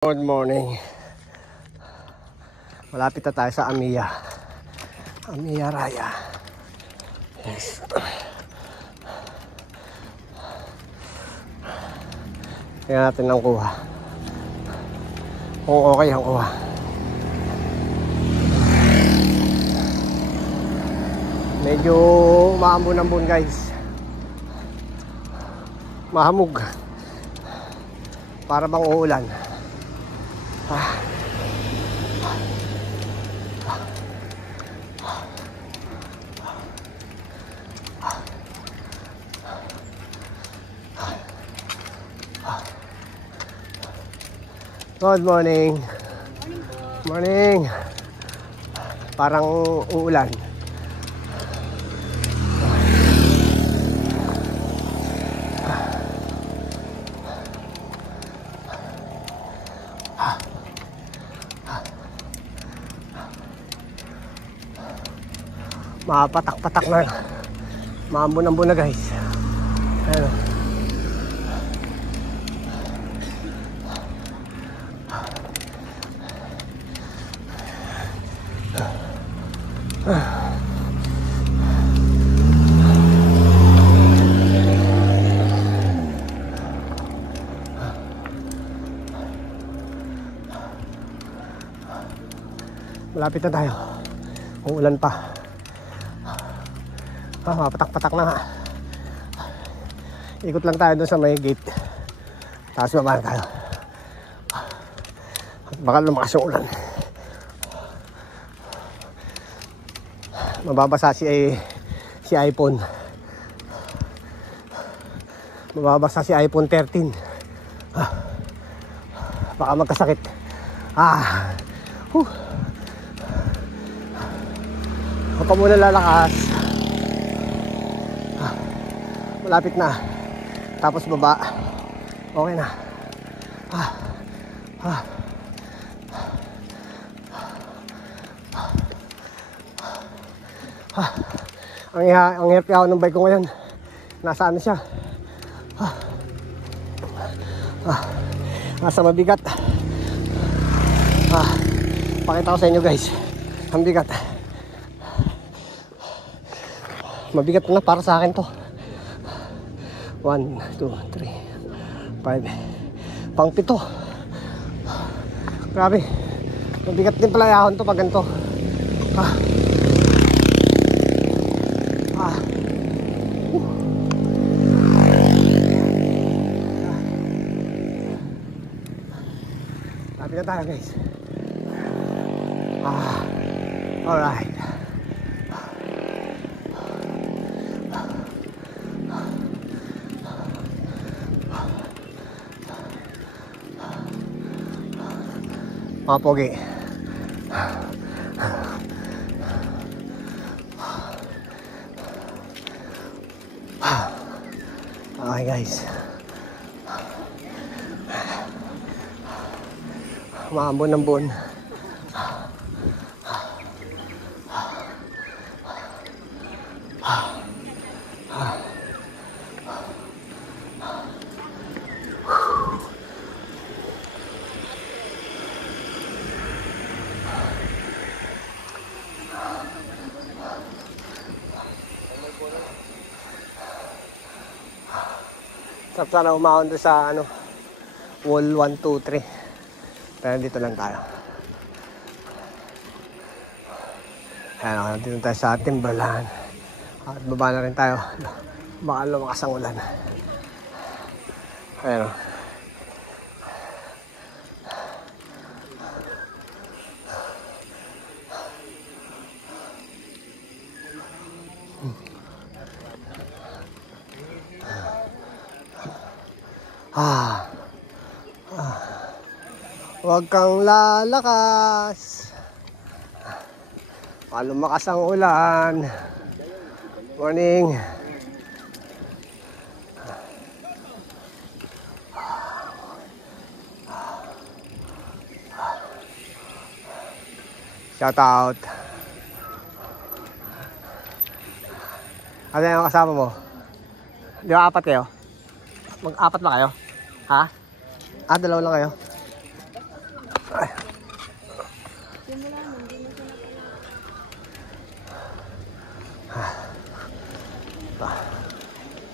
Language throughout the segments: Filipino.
Good morning. Malapit na tayo sa Amiya Raya. Yes. Tingnan natin ang kuha. Kung okay ang kuha. Medyo maambon-ambon guys. Mahamog. Para bang uulan. Good morning. Morning. Parang uulan. Mapatak-patak na. Maambon-ambon na guys. Ayan. Malapit na tayo. Uulan pa. Mapatak-patak na nga. Ikot lang tayo doon sa may gate. Tapos baba na tayo. Baka lumakas yung ulan. Mababasa si iPhone. Mababasa si iPhone 13. Baka magkasakit. Huwag ka muna lalakas. Malapit na. Tapos baba. Okay na. Ang hirap ako ng bike ko ngayon. Nasa ano siya? Nasa mabigat. Pakita ko sa inyo guys. Ang bigat. Mabigat na para sa akin to. 1, 2, 3, 5. Pang 7. Grabe. Mabigat din pala yahon to pag ganito. Lapit na tayo guys. Alright. Mga pogi. Okay guys. Maambon-ambon. Sana umahon doon sa wall 1, 2, 3. Pero dito lang tayo. Ayan, dito tayo sa Timberland. At baba na rin tayo. Baka lumakas ang ulan. Ayan. Huwag kang lalakas. Baka lumakas ang ulan. Morning. Shout out. Ano yung kasama mo? Di ba apat kayo? Mag-apat ba kayo? Ha? Dalawa lang kayo?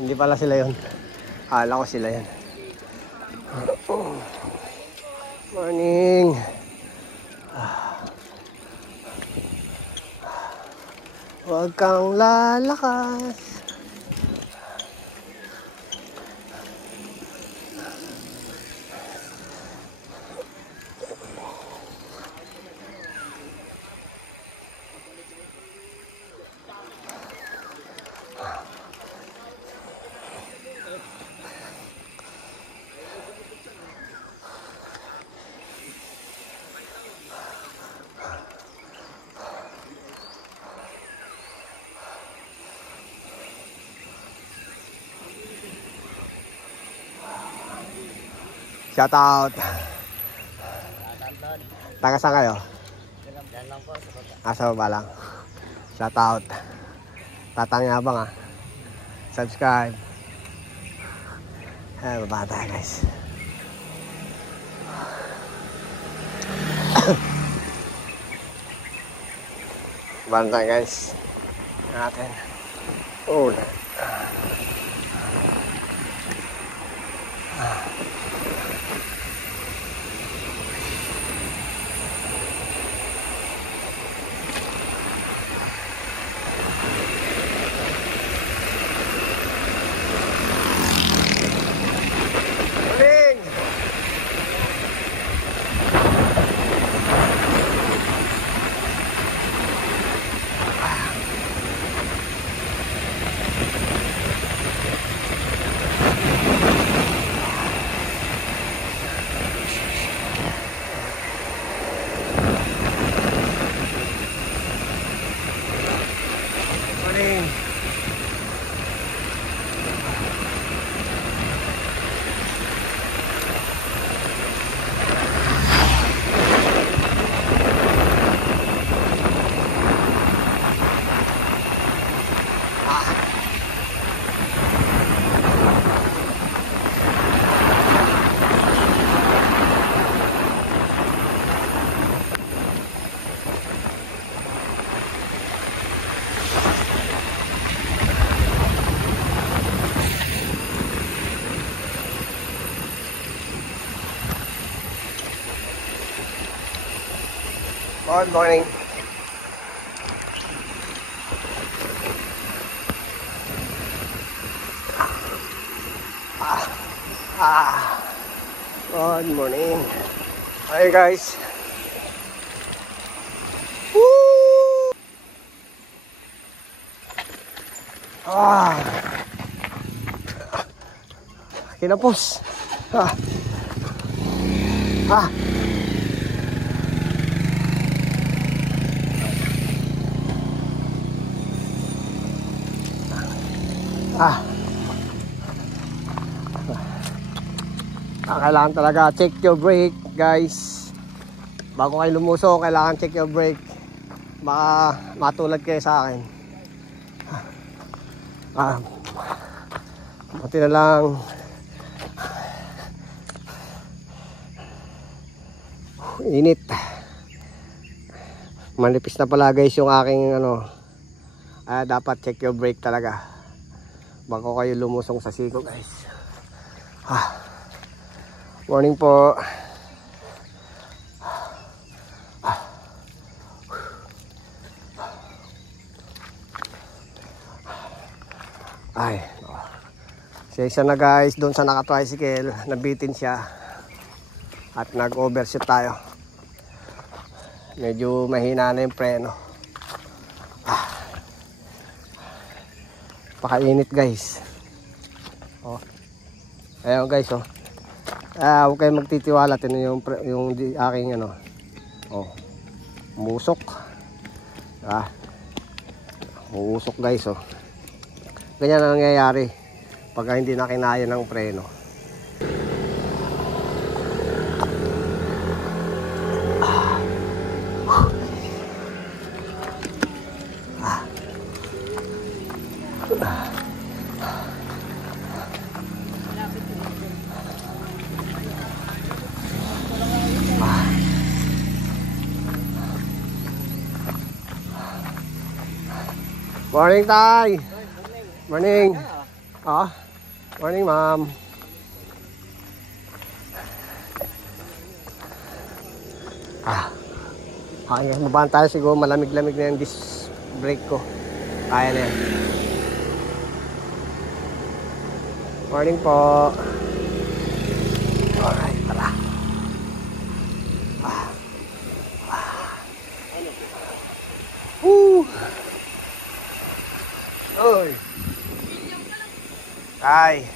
Hindi pala sila yun. Akala ko sila yan. Morning. Huwag kang lalakas. Shout out. Taga saan kayo? Yan lang po sa baba. Sa baba lang. Shout out. Tatangabang ah. Subscribe. Baba tayo guys. Baba tayo guys. Natin. Ulan. Good morning. Good morning. Hi guys. Woo! Kinapos. Kailangan talaga check your brake guys. Bago kayo lumusok, kailangan check your brake. Baka matulad kayo sa akin. Buti na lang init. Manipis na pala guys yung aking dapat check your brake talaga bago kayo lumusong sa siko guys. Morning po. Ay, isa na guys doon sa naka-tricycle, nabitin siya at nag-overshoot tayo. Medyo mahina na yung preno. Pakainit guys. Ayun guys huwag kayong magtitiwala. Tinan yung aking musok. Uusok guys ganyan ang nangyayari pag hindi na kinaya ng preno. Morning, Tay. Morning. Ah, morning ma'am. Hanggang mabaan tayo siguro, malamig-lamig na yung disc brake ko. Kaya na yan. Morning po. Alright, tara. Woo! Oy! Ay!